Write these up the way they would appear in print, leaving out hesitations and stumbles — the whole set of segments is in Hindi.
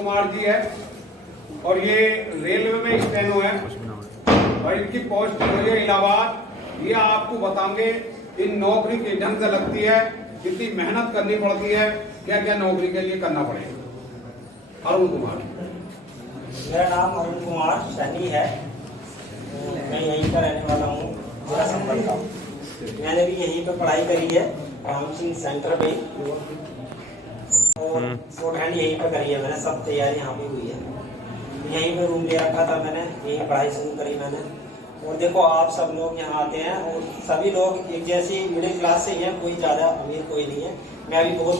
कुमार जी है और ये रेलवे में स्टेनो है और इनकी पोस्ट हुई है इलाहाबाद। ये आपको बताएंगे इन नौकरी के ढंग से लगती है, कितनी मेहनत करनी पड़ती है, क्या क्या नौकरी के लिए करना पड़ेगा। अरुण कुमार। मेरा नाम अरुण कुमार सैनी है, मैं यहीं का रहने वाला हूँ। मेरा संपर्क था, मैंने भी यहीं पर पढ़ाई करी है राम सिंह सेंटर पे और शॉर्ट हैंड यहीं पर करी है मैंने। सब तैयारी यहाँ पे हुई है। यहीं पे रूम ले रखा था मैंने, यहीं पढ़ाई शुरू करी मैंने। और देखो आप सब लोग यहाँ आते हैं और सभी लोग एक जैसी मिडिल क्लास से ही हैं, कोई ज़्यादा अमीर कोई नहीं है। मैं भी बहुत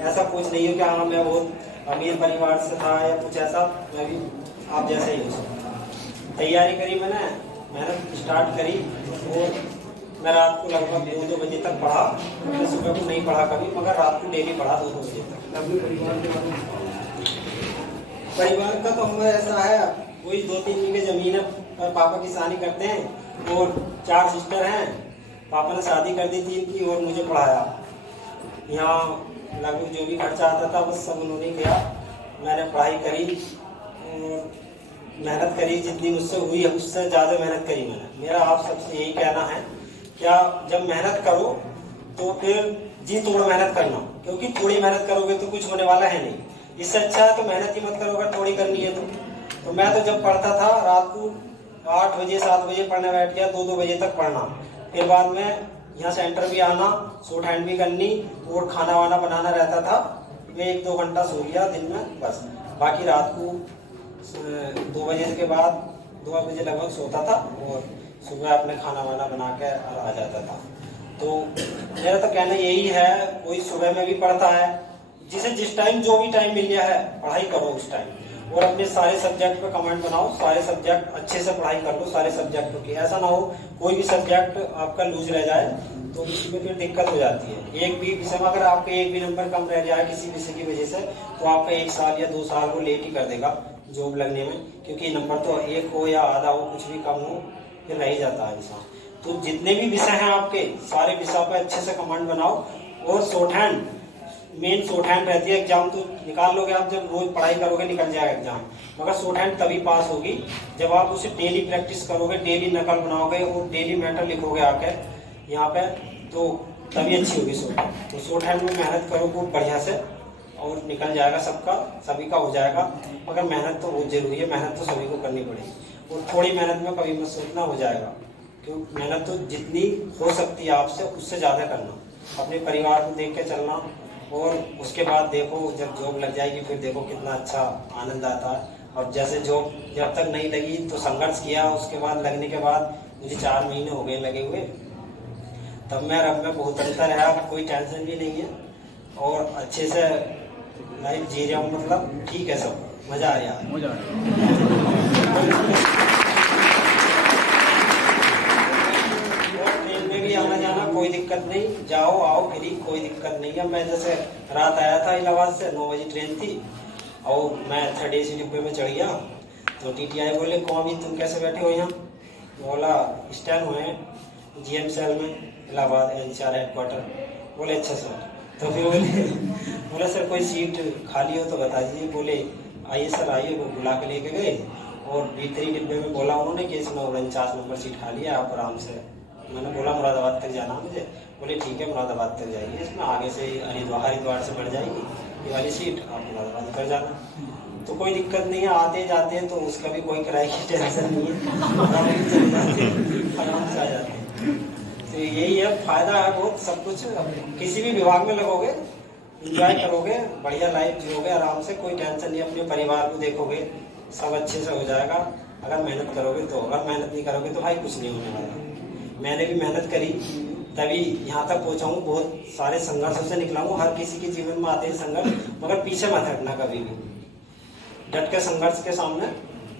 ऐसा कुछ नहीं हूँ कि हाँ मैं बहुत अमीर परिवार से था या कुछ ऐसा, मैं भी आप जैसे ही हूँ। तैयारी करी मैंने, मेहनत स्टार्ट करी और मैं रात को लगभग 2 बजे तक पढ़ा। मैंने सुबह को नहीं पढ़ा कभी, मगर रात को डेली पढ़ा 2 बजे तक। अपने परिवार के बारे में परिवार का तो हमारा ऐसा है, कोई 2-3 बीघे जमीन है पर पापा किसानी करते हैं और 4 सिस्टर हैं। पापा ने शादी कर दी थी इनकी और मुझे पढ़ाया। यहाँ लगभग जो भी खर्चा आता था बस सब उन्होंने किया। मैंने पढ़ाई करी और मेहनत करी, जितनी मुझसे हुई है उससे ज़्यादा मेहनत करी मैंने। मेरा आप सबसे यही कहना है, क्या जब मेहनत करो तो फिर जी तोड़ मेहनत करना, क्योंकि थोड़ी मेहनत करोगे तो कुछ होने वाला है नहीं। इससे अच्छा है तो मेहनत ही मत करो अगर थोड़ी करनी है तो मैं तो जब पढ़ता था रात को 8 बजे 7 बजे पढ़ने बैठ गया, 2 बजे तक पढ़ना। फिर बाद में यहाँ सेंटर भी आना, शॉर्ट हैंड भी करनी और खाना वाना बनाना रहता था। मैं 1-2 घंटा सो लिया दिन में बस, बाकी रात को 2 बजे के बाद 2 बजे लगभग सोता था और सुबह अपने खाना वाना बना के आ जाता था। तो मेरा तो कहना यही है, कोई सुबह में भी पढ़ता है, जिसे जिस टाइम जो भी टाइम मिल गया है पढ़ाई करो उस टाइम। और अपने सारे सब्जेक्ट पे कमेंट बनाओ, सारे सब्जेक्ट अच्छे से पढ़ाई कर लो सारे सब्जेक्टों की। ऐसा ना हो कोई भी सब्जेक्ट आपका लूज रह जाए तो उसमें फिर दिक्कत हो जाती है। एक भी विषय में अगर आपके एक भी नंबर कम रह जाए किसी विषय की वजह से तो आपका 1 साल या 2 साल वो लेट ही कर देगा जॉब लगने में, क्योंकि नंबर तो 1 हो या आधा हो, कुछ भी कम हो फिर रह ही जाता है इंसान। तो जितने भी विषय हैं आपके सारे विषयों पर अच्छे से कमेंट बनाओ। और short hand main short hand रहती है। एग्जाम तो निकाल लोगे आप, जब रोज पढ़ाई करोगे निकल जाएगा एग्जाम, मगर शॉर्ट हैंड तभी पास होगी जब आप उसे डेली प्रैक्टिस करोगे, डेली नकल बनाओगे और डेली मैटर लिखोगे आकर यहाँ पे, तो तभी अच्छी होगी शॉर्ट हैंड। तो शॉर्ट हैंड में मेहनत करो खूब बढ़िया से और निकल जाएगा सबका, सभी का हो जाएगा। मगर मेहनत तो बहुत जरूरी है, मेहनत तो सभी को करनी पड़ेगी। और थोड़ी मेहनत में कभी मत सोचना हो जाएगा, क्योंकि मेहनत तो जितनी हो सकती है आपसे उससे ज़्यादा करना। अपने परिवार को देख के चलना और उसके बाद देखो जब जॉब लग जाएगी फिर देखो कितना अच्छा आनंद आता है। और जैसे जॉब जब तक नहीं लगी तो संघर्ष किया, उसके बाद लगने के बाद मुझे 4 महीने हो गए लगे हुए, तब मैं रब में बहुत अंतर है। अब कोई टेंशन भी नहीं है और अच्छे से लाइफ जी रहा हूँ, मतलब ठीक है, सब मज़ा आ रहा है। आना जाना कोई दिक्कत नहीं, जाओ आओ फ्री, कोई दिक्कत नहीं है। मैं जैसे रात आया था इलाहाबाद से, 9 बजे ट्रेन थी और मैं 3rd AC डिब्बे में चढ़ गया तो TTI बोले कौन भी तुम कैसे बैठे हो यहाँ? बोला स्टैंड हुए GM सेल में इलाहाबाद NCR हेडक्वार्टर। बोले अच्छा सर। तो फिर बोले सर कोई सीट खाली हो तो बता दीजिए। बोले आइए सर आइए। वो बुला के लेके गए और B3 डिब्बे में बोला उन्होंने कि इसमें 49 नंबर सीट खाली है, आप आराम से। मैंने बोला मुरादाबाद तक जाना मुझे। बोले ठीक है मुरादाबाद तक जाइए, इसमें आगे से हरिद्वार से बढ़ जाएगी ये वाली सीट, आप मुरादाबाद कर जाना। तो कोई दिक्कत नहीं है, आते जाते हैं तो उसका भी कोई किराए की टेंशन नहीं है, आराम से आ जाते हैं। तो यही है, फायदा है बहुत सब कुछ। किसी भी विभाग में लगोगे इंजॉय करोगे, बढ़िया लाइफ जियोगे आराम से, कोई टेंशन नहीं। अपने परिवार को देखोगे, सब अच्छे से हो जाएगा अगर मेहनत करोगे तो। अगर मेहनत नहीं करोगे तो भाई कुछ नहीं होने वाला। मैंने भी मेहनत करी तभी यहाँ तक पहुँचा हूँ। बहुत सारे संघर्षों से निकला हूँ। हर किसी के जीवन में आते हैं संघर्ष, मगर पीछे मत हटना कभी भी। डट के संघर्ष के सामने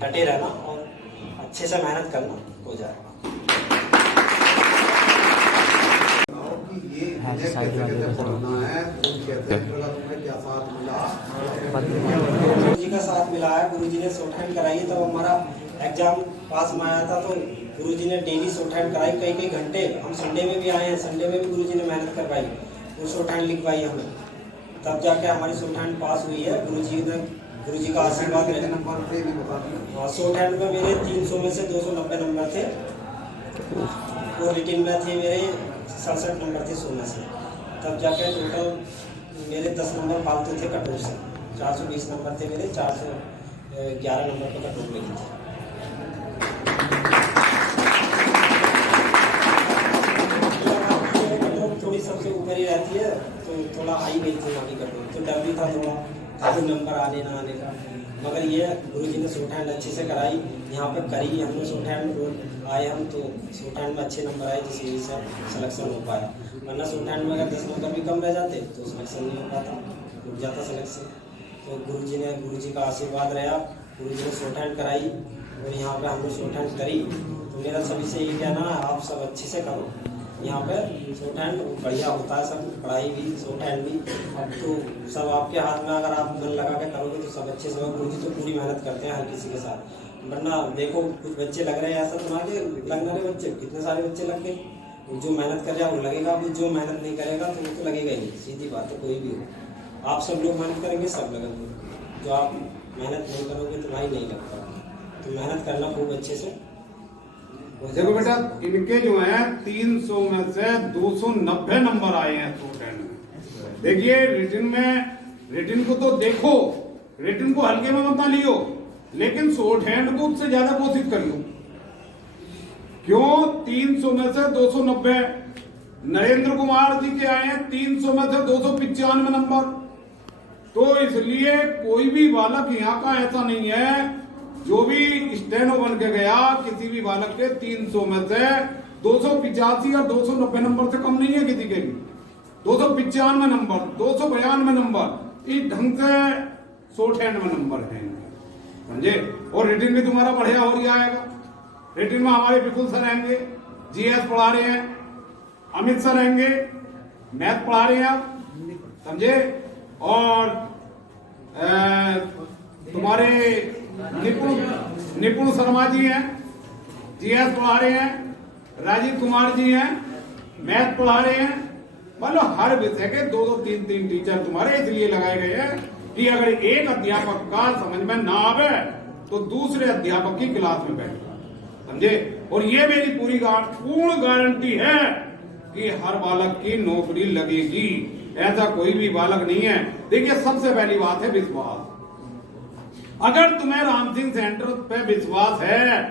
डटे रहना और अच्छे से मेहनत करना, हो जाएगा। गुरु जी का साथ मिला है, गुरु जी ने शॉर्ट हैंड कराई है। तो हमारा एग्जाम पास में आया था तो गुरु जी ने डेली शॉर्ट हैंड कराई, कई घंटे। हम संडे में भी आए हैं, संडे में भी गुरु जी ने मेहनत करवाई, वो शॉर्ट हैंड लिखवाई हमें, तब जाके हमारी शॉर्ट हैंड पास हुई है। गुरु जी ने गुरुजी का आशीर्वाद रहे। नंबर पे भी बता दिया। शॉर्ट हैंड में मेरे 300 में से 290 नंबर थे और रिटिन में थे मेरे 67 नंबर थे 16 से। तब जाकर टोटल मेरे 10 नंबर फालतू थे कटोर से। 420 नंबर थे मेरे, 411 नंबर पर कटोर लगी थी। थोड़ी सबसे ऊपर ही रहती है तो थोड़ा हाई नहीं थी वहाँ की कटोर, तो डर भी था थोड़ा काफी नंबर आने ना आने का। मगर ये गुरुजी ने शॉर्ट हैंड अच्छे से कराई, यहाँ पे करी हमने शॉर्ट हैंड, आए हम तो शॉर्ट हैंड में अच्छे नंबर आए, जिस वजह से सिलेक्शन हो पाया। वरना शॉर्ट हैंड में अगर 10 नंबर भी कम रह जाते तो सिलेक्शन नहीं हो पाता, रुक जाता सिलेक्शन। तो गुरुजी का आशीर्वाद रहा, गुरुजी ने शॉर्ट हैंड कराई और यहाँ पे हमने शॉर्ट हैंड करी। तो मेरा सभी से यही कहना है, आप सब अच्छे से करो। यहाँ पे शॉर्ट हैंड बढ़िया होता है, सब पढ़ाई भी शॉर्ट हैंड भी। अब तो सब आपके हाथ में, अगर आप मन लगा के करोगे तो सब अच्छे से। गुरुजी तो पूरी मेहनत करते हैं हर किसी के साथ, वरना देखो कुछ बच्चे लग रहे हैं ऐसा तुम्हारे लगने वाले बच्चे, कितने सारे बच्चे लग गए। जो मेहनत कर रहा है वो लगेगा, अभी जो मेहनत नहीं करेगा तो वो तो लगेगा ही नहीं, सीधी बात है। कोई भी हो, आप सब लोग मेहनत करेंगे सब लगेंगे, जो आप मेहनत नहीं करोगे तो भाई नहीं लगता। तो मेहनत करना खूब अच्छे से। देखो बेटा, इनके जो है 300 में से 290 नंबर आए हैं शॉर्ट हैंड में। देखिए रिटिन को तो देखो, रिटिन को हल्के में मत ना लियो, लेकिन शॉर्ट हैंड को उससे ज्यादा कोशिश करियो। क्यों? 300 में से 290। नरेंद्र कुमार जी के आए हैं 300 में से 295 नंबर। तो इसलिए कोई भी बालक यहाँ का ऐसा नहीं है जो भी स्टेनो बन के गया, किसी भी बालक के 300 में से 285 और 290 नंबर से कम नहीं है किसी के भी। 295 नंबर, 292 नंबर, इस ढंग से शॉर्ट हैंड में नंबर है, समझे। और रिटिन भी तुम्हारा बढ़िया हो ही आएगा। रिटिन में हमारे विपुल सर रहेंगे, जीएस पढ़ा रहे हैं, अमित सर रहेंगे, मैथ पढ़ा रहे हैं आप, समझे। और तुम्हारे निपुण शर्मा जी हैं, जीएस पढ़ा रहे हैं, राजीव कुमार जी हैं, मैथ पढ़ा रहे हैं। मतलब हर विषय के 2-2, 3-3 टीचर तुम्हारे इसलिए लगाए गए हैं कि अगर एक अध्यापक का समझ में ना आवे तो दूसरे अध्यापक की क्लास में बैठे, समझे। और ये मेरी पूर्ण गारंटी है कि हर बालक की नौकरी लगेगी, ऐसा कोई भी बालक नहीं है। देखिए, सबसे पहली बात है विश्वास। अगर तुम्हें राम सिंह सेंटर पे विश्वास है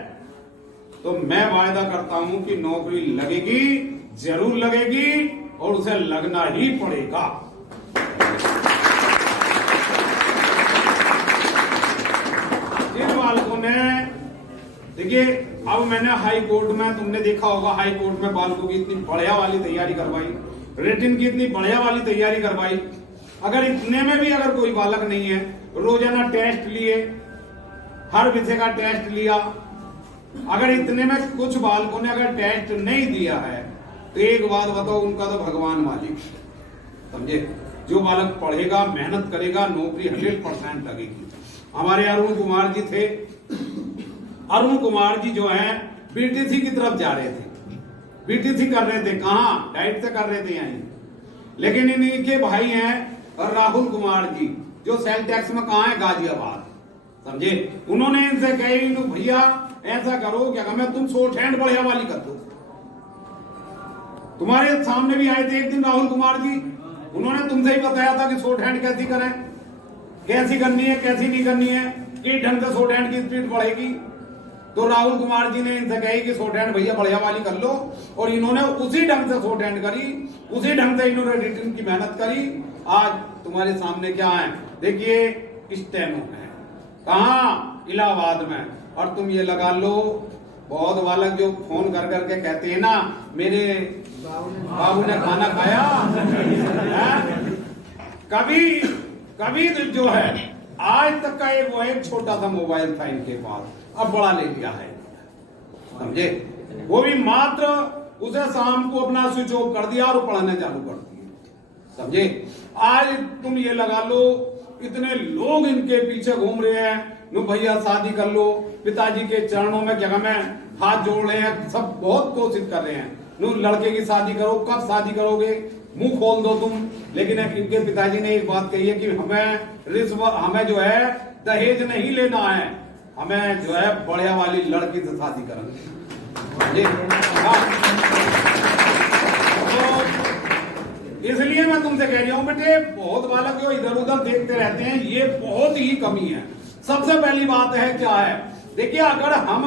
तो मैं वायदा करता हूं कि नौकरी लगेगी, जरूर लगेगी, और उसे लगना ही पड़ेगा। जिन बालकों ने, देखिए, अब मैंने हाई कोर्ट में, तुमने देखा होगा, हाई कोर्ट में बालकों की इतनी बढ़िया वाली तैयारी करवाई, रिटिन की इतनी बढ़िया वाली तैयारी करवाई। अगर इतने में भी अगर कोई बालक नहीं है, रोजाना टेस्ट लिए, हर विषय का टेस्ट लिया, अगर इतने में कुछ बालकों ने अगर टेस्ट नहीं दिया है तो एक बात बताओ, उनका तो भगवान मालिक, समझे। जो बालक पढ़ेगा, मेहनत करेगा, नौकरी 100% लगेगी। हमारे अरुण कुमार जी थे, अरुण कुमार जी जो है बीटीसी की तरफ जा रहे थे, बीटीसी कर रहे थे, कहाँ? डाइट से कर रहे थे यहीं। लेकिन इनके भाई हैं राहुल कुमार जी, जो सेल टैक्स में कहाँ है? गाजियाबाद, समझे। उन्होंने इनसे कही, भैया ऐसा करो, क्या मैं तुम शॉर्ट हैंड बढ़िया वाली कर दो। तुम्हारे सामने भी आए थे एक दिन राहुल कुमार जी, उन्होंने तुमसे ही बताया था कि शॉर्ट हैंड कैसी करें, कैसी करनी है, कैसी नहीं करनी है, किस ढंग से शॉर्ट हैंड की स्पीड बढ़ेगी। तो राहुल कुमार जी ने इनसे कही कि शॉर्ट हैंड भैया बढ़िया वाली कर लो, और इन्होंने उसी ढंग से शॉर्ट हैंड करी, उसी ढंग से इन्होंने रिटिन की मेहनत करी। आज तुम्हारे सामने क्या है? देखिए, स्टेनो है, कहाँ? इलाहाबाद में। और तुम ये लगा लो, बहुत बालक जो फोन कर करके कहते हैं ना, मेरे बाबू ने खाना खाया, कभी जो है आज तक का एक छोटा सा मोबाइल था इनके पास, अब बड़ा ले लिया है, समझे। वो भी मात्र उसे शाम को अपना स्विच ऑफ कर दिया और पढ़ाने चालू कर दिए, समझे। आज तुम ये लगा लो, इतने लोग इनके पीछे घूम रहे हैं, नो भैया शादी कर लो, पिताजी के चरणों में जगह में हाथ जोड़ रहे हैं, सब बहुत कोशिश कर रहे हैं, नो लड़के की शादी करो, कब शादी करोगे, मुंह खोल दो तुम। लेकिन इनके पिताजी ने एक बात कही है कि हमें जो है दहेज नहीं लेना है, हमें जो है बढ़िया वाली लड़की से शादी करेंगे। तो इसलिए मैं तुमसे कह रही हूं बेटे, बहुत बालक जो इधर उधर देखते रहते हैं, ये बहुत ही कमी है। सबसे पहली बात है क्या है, देखिए अगर हम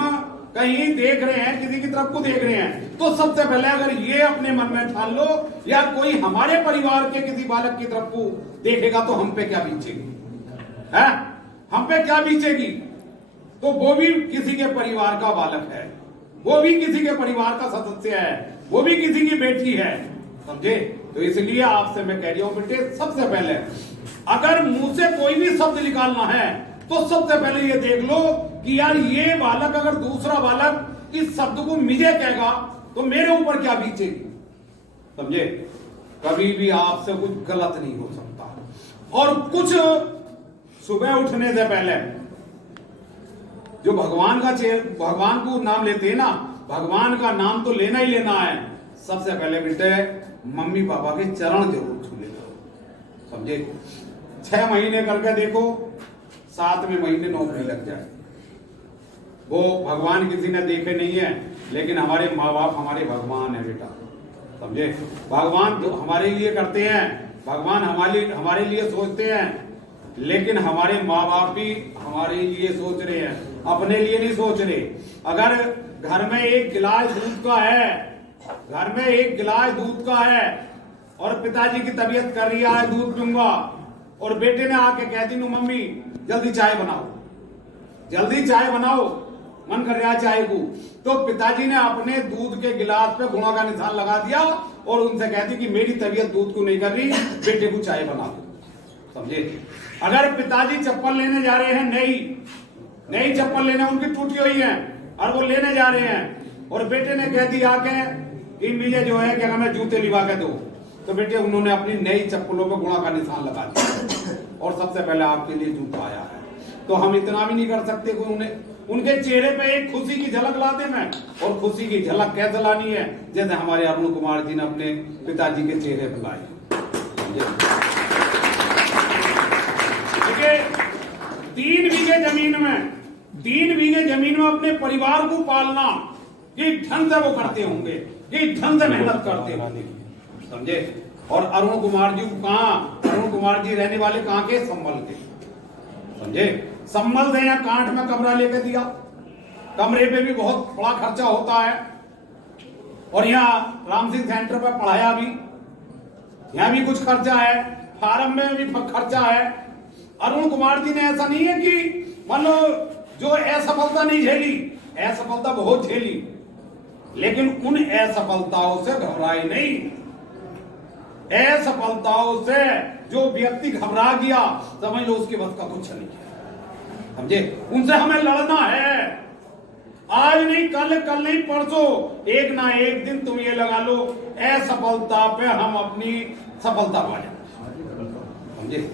कहीं देख रहे हैं, किसी की तरफ को देख रहे हैं, तो सबसे पहले अगर ये अपने मन में ठान लो, या कोई हमारे परिवार के किसी बालक की तरफ को देखेगा तो हम पे क्या बीतेगी है, हम पे क्या बीतेगी। तो वो भी किसी के परिवार का बालक है, वो भी किसी के परिवार का सदस्य है, वो भी किसी की बेटी है, समझे। तो इसलिए आपसे मैं कह रही हूं बेटे, सबसे पहले अगर मुंह से कोई भी शब्द निकालना है तो सबसे पहले ये देख लो कि यार ये बालक, अगर दूसरा बालक इस शब्द को मुझे कहेगा तो मेरे ऊपर क्या बीतेगी, समझे। कभी भी आपसे कुछ गलत नहीं हो सकता। और कुछ सुबह उठने से पहले जो भगवान को नाम लेते हैं ना, भगवान का नाम तो लेना ही लेना है। सबसे पहले बेटे मम्मी पापा के चरण जरूर छू लेना, समझे। 6 महीने करके देखो, 7वें महीने नौकरी लग जाए। वो भगवान किसी ने देखे नहीं है, लेकिन हमारे माँ बाप हमारे भगवान है बेटा, समझे। भगवान तो हमारे लिए करते हैं, भगवान हमारे लिए सोचते हैं, लेकिन हमारे माँ बाप भी हमारे लिए सोच रहे हैं, अपने लिए नहीं सोच रहे। अगर घर में एक गिलास दूध का है, घर में एक गिलास दूध का है और पिताजी की तबीयत कर रही है, दूध पीऊंगा, और बेटे ने आके कह दी, मम्मी जल्दी चाय बनाओ, जल्दी चाय बनाओ, मन कर रहा है चाय को, तो पिताजी ने अपने दूध के गिलास पे गुणा का निशान लगा दिया और उनसे कहती कि मेरी तबीयत दूध को नहीं कर रही, बेटे को चाय बना दो, समझे। अगर पिताजी चप्पल लेने जा रहे हैं, नई चप्पल लेने, उनकी टूटी हुई है और वो लेने जा रहे हैं, और बेटे ने कह दिया कि मुझे जो है क्या मैं जूते लिवा के दो, तो बेटे उन्होंने अपनी नई चप्पलों पे गुणा का निशान लगा दिया और सबसे पहले आपके लिए जूता आया है। तो हम इतना भी नहीं कर सकते कि उनके चेहरे पे एक खुशी की झलक ला दे मैं, और खुशी की झलक कैसे लानी है, जैसे हमारे अरुण कुमार जी ने अपने पिताजी के चेहरे पर लाई। देखिए 3 बीघे जमीन में अपने परिवार को पालना, ये ढंग से वो करते होंगे, ये ढंग से मेहनत करते होंगे, समझे। और अरुण कुमार जी को अरुण कुमार जी रहने वाले कहां के, संभल के, समझे। संभल से यहाँ कांठ में कमरा लेके दिया, कमरे पे भी बहुत बड़ा खर्चा होता है, और यहाँ राम सिंह सेंटर पे पढ़ाया भी, यहाँ भी कुछ खर्चा है, फार्म में भी खर्चा है। अरुण कुमार जी ने ऐसा नहीं है कि मान लो जो असफलता नहीं झेली, असफलता बहुत झेली, लेकिन उन असफलताओं से घबराए नहीं। असफलताओं से जो व्यक्ति घबरा गया, समझ लो उसके बस का कुछ नहीं है, समझे। उनसे हमें लड़ना है, आज नहीं कल, कल नहीं परसों, एक ना एक दिन तुम ये लगा लो असफलता पे हम अपनी सफलता पा जाएंगे, समझे।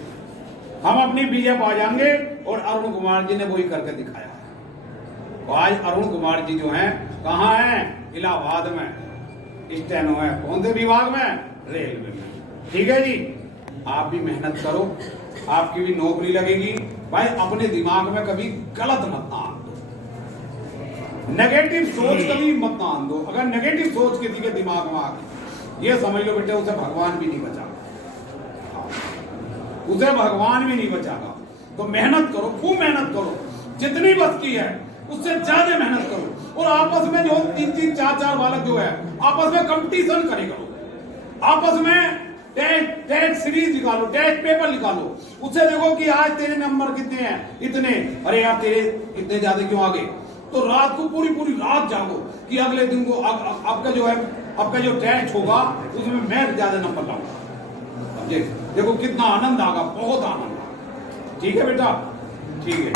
हम अपनी विजय पा जाएंगे, और अरुण कुमार जी ने वही करके दिखाया है। तो आज अरुण कुमार जी जो हैं कहाँ हैं, इलाहाबाद में स्टेनो है, कौन से विभाग में, रेलवे में, ठीक है जी। आप भी मेहनत करो, आपकी भी नौकरी लगेगी। भाई अपने दिमाग में कभी गलत मत आन दो, नेगेटिव सोच कभी मत आन दो। अगर नेगेटिव सोच किसी के दिमाग में आ गई, ये समझ लो बेटे उसे भगवान भी नहीं बचागा, उसे भगवान भी नहीं बचागा। तो मेहनत करो, खूब मेहनत करो, जितनी बस की है उससे ज्यादा मेहनत करो, और आपस में जो 3-3, 4-4 बालक जो है आपस में कंपटीशन करे करो, आपस में टेस्ट सीरीज निकालो, टेस्ट पेपर निकालो, उससे देखो कि आज तेरे नंबर कितने हैं, इतने, अरे यार तेरे इतने ज्यादा क्यों आगे। तो रात को पूरी रात जागो कि अगले दिन को आपका जो है, आपका जो टेस्ट होगा उसमें मैं ज्यादा नंबर लाऊंगा, समझे। देखो कितना आनंद आगा, बहुत आनंद आगा, ठीक है बेटा, ठीक है।